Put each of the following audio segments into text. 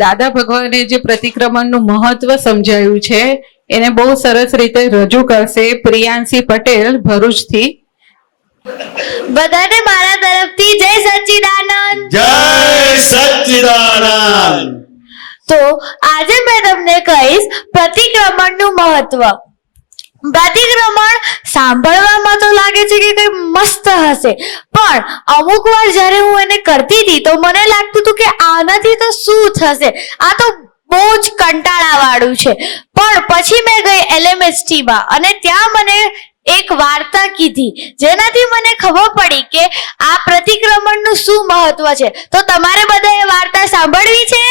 દાદા ભગવાને જે પ્રતિક્રમણનું મહત્વ સમજાવ્યું છે એને બહુ સરસ રીતે રજૂ કરશે પ્રિયાંશી પટેલ ભરૂચથી. બધાને મારા તરફથી જય સચ્ચિદાનંદ. જય સચ્ચિદાનંદ. તો આજે મેં તમને કહીશ પ્રતિક્રમણનું મહત્વ. પ્રતિક્રમણ સાંભળવામાં તો લાગે છે કે કઈ મસ્ત હશે, પણ અમુક વાર જ્યારે હું એને કરતી હતી તો મને લાગતું હતું કે આનાથી તો શું થશે, આ તો બહુ જ કંટાળા વાળું છે. પણ પછી મેં ગઈ LMST માં અને ત્યાં મને એક વાર્તા કીધી જેનાથી મને ખબર પડી કે આ પ્રતિક્રમણનું શું મહત્વ છે. તો તમારે બધા એ વાર્તા સાંભળવી છે?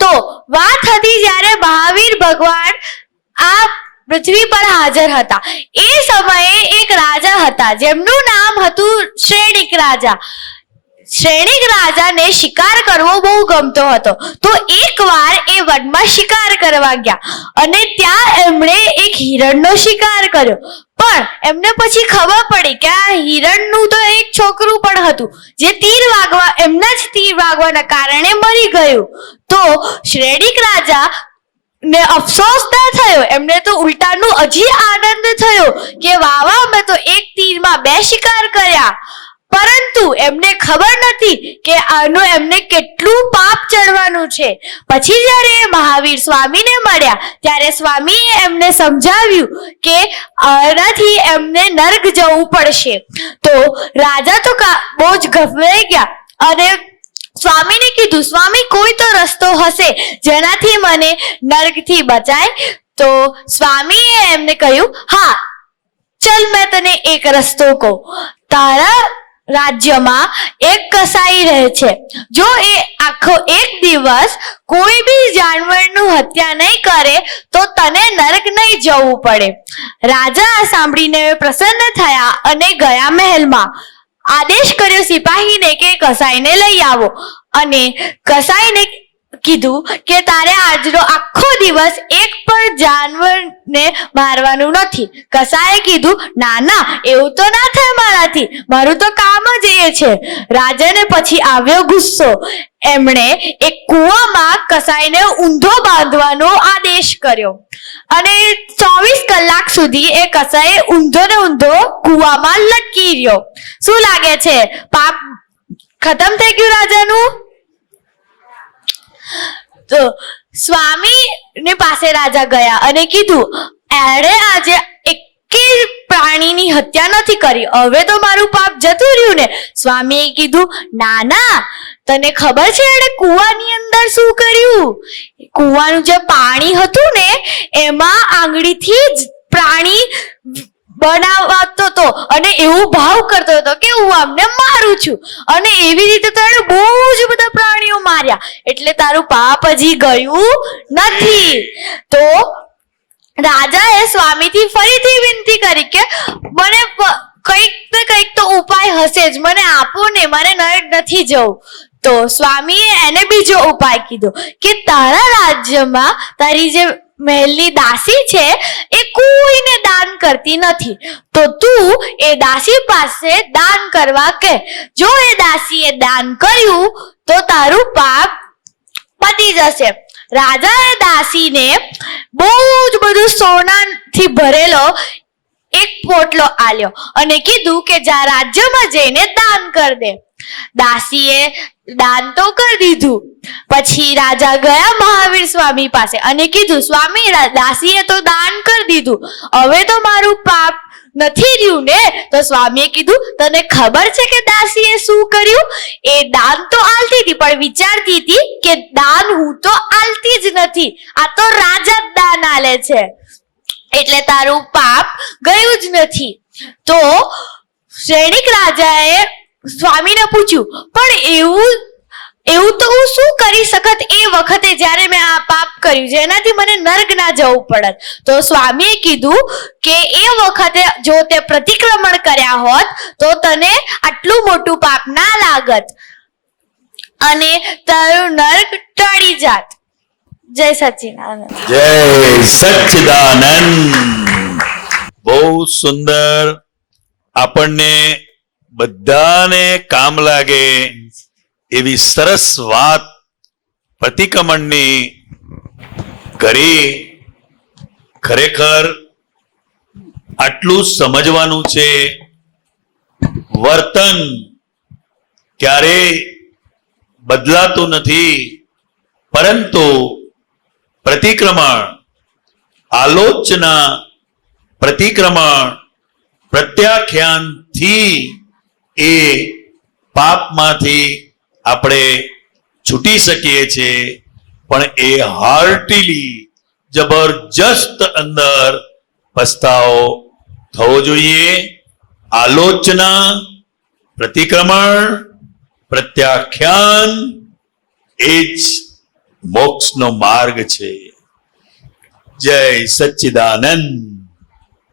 તો વાત હતી જ્યારે મહાવીર ભગવાન આ પૃથ્વી પર હાજર હતા. એ સમયે એક રાજા હતા જેમનું નામ હતું શ્રેણિક રાજા. શ્રેણિક રાજાને શિકાર કરવો બહુ ગમતો હતો. તો એકવાર એ વનમાં શિકાર કરવા ગયા અને ત્યાં એમણે એક હિરણનો શિકાર કર્યો. પણ એમને પછી ખબર પડી કે આ હિરણનું તો એક છોકરું પણ હતું જે એમના જ તીર વાગવાના કારણે મરી ગયું. તો શ્રેણિક રાજા ને અફસોસ ના થયો, એમને તો ઉલટાનું હજી આનંદ થયો કે વાહ મેં તો એક તીરમાં 2 શિકાર કર્યા. પરંતુ એમને ખબર નથી કે આનું એમને કેટલું પાપ ચડવાનું છે. પછી જ્યારે મહાવીર સ્વામીને મળ્યા ત્યારે સ્વામીએ એમને સમજાવ્યું કે આનાથી એમને નર્ક જવું પડશે. તો રાજા તો બહુ જ ગભરાઈ ગયા અને સ્વામીને કીધું, સ્વામી કોઈ તો રસ્તો હશે જેનાથી મને નર્કથી બચાય. તો સ્વામીએ એમને કહ્યું, હા ચલ મેં તને એક રસ્તો કહું. તારા રાજ્યમાં એક કસાઈ રહે છે. જો એ આખો એક દિવસ કોઈ બી જાનવરનું હત્યા નહીં કરે તો તને નરક નહીં જવું પડે. રાજા આ સાંભળીને પ્રસન્ન થયા અને ગયા મહેલમાં. આદેશ કર્યો સિપાહીને કે કસાઈને લઈ આવો અને કસાઈને કીધું કે તારે આજનો આખો દિવસ એક પણ જાનવરને મારવાનું નથી. કસાઈએ કીધું, ના એવું તો ના થાય મારાથી, મારું તો કામ જ એ છે. રાજાને પછી આવ્યો ગુસ્સો. એમણે એક કૂવામાં કસાઈને ઊંધો બાંધવાનો આદેશ કર્યો અને 24 કલાક સુધી એ કસાઈ ઊંધો ને ઊંધો કૂવામાં લટકી રહ્યો. શું લાગે છે, પાપ ખતમ થઈ ગયું રાજાનું? તો સ્વામી ની પાસે રાજા ગયા અને કીધું, એણે આજે એકેય પ્રાણીની હત્યા નથી કરી, હવે તો મારું પાપ જતું રહ્યું ને. સ્વામીએ કીધું, ના તને ખબર છે એણે કૂવાની અંદર શું કર્યું? કૂવાનું જે પાણી હતું ને એમાં આંગળીથી જ પ્રાણી બનાવતો હતો અને એવું ભાવ કરતો હતો કે હું આમને મારું છું. અને એવી રીતે તો એણે બહુ જ બધા પ્રાણીઓ માર્યા. એટલે તારું પાપ હજી ગયું નથી. તો રાજાએ સ્વામીથી ફરીથી વિનંતી કરી કે મને કંઈક ને કંઈક તો ઉપાય હશે જ, મને આપો ને, મારે નરક નથી જવું. તો સ્વામીએ એને બીજો ઉપાય કીધો કે તારા રાજ્યમાં તારી જે મહેલની દાસી છે એ કોઈને દાન કરતી નથી, તો તું એ દાસી પાસે દાન કરવા કે. જો એ દાસીએ દાન કર્યું તો તારું પાપ પતી જશે. રાજાએ દાસીને બહુ જ બધું સોનાથી ભરેલો એક પોટલો આલ્યો અને કીધું કે જા રાજ્યમાં જઈને દાન કર દે. દાસીએ દાન તો કરી દીધું. પછી રાજા ગયા મહાવીર સ્વામી પાસે અને કીધું, સ્વામી દાસીએ તો દાન કરી દીધું, હવે તો મારું પાપ નથી રહ્યું ને. તો સ્વામીએ કીધું, તને ખબર છે કે દાસીએ શું કર્યું? એ દાન તો આલતી હતી પણ વિચારતી હતી કે દાન હું તો આલતી જ નથી, આ તો રાજા જ દાન આલે છે, એટલે તારું પાપ ગયું જ નથી. તો શ્રેણિક રાજાએ સ્વામીને પૂછ્યું, પણ એવું તો હું શું કરી શકત એ વખતે જ્યારે મેં આ પાપ કર્યું જેનાથી મને નર્ક ના જવું પડત? તો સ્વામીએ કીધું કે એ વખતે જો તે પ્રતિક્રમણ કર્યા હોત તો તને આટલું મોટું પાપ ના લાગત અને તારું નર્ક ટળી જાત. જય સચ્ચિદાનંદ. જય સચ્ચિદાનંદ. બહુ સુંદર, આપણને બધાને કામ લાગે એવી સરસ વાત પ્રતિક્રમણની કરી. ખરેખર આટલું સમજવાનું છે. વર્તન ક્યારેય બદલાતું નથી, પરંતુ પ્રતિક્રમણ, આલોચના, પ્રતિક્રમણ, પ્રત્યાખ્યાનથી એ પાપમાંથી આપણે છૂટી શકીએ છીએ. પણ એ હાર્ટીલી જબરજસ્ત અંદર પસ્તાવો થવો જોઈએ. આલોચના, પ્રતિક્રમણ, પ્રત્યાખ્યાન એ જ મોક્ષનો માર્ગ છે. જય સચ્ચિદાનંદ.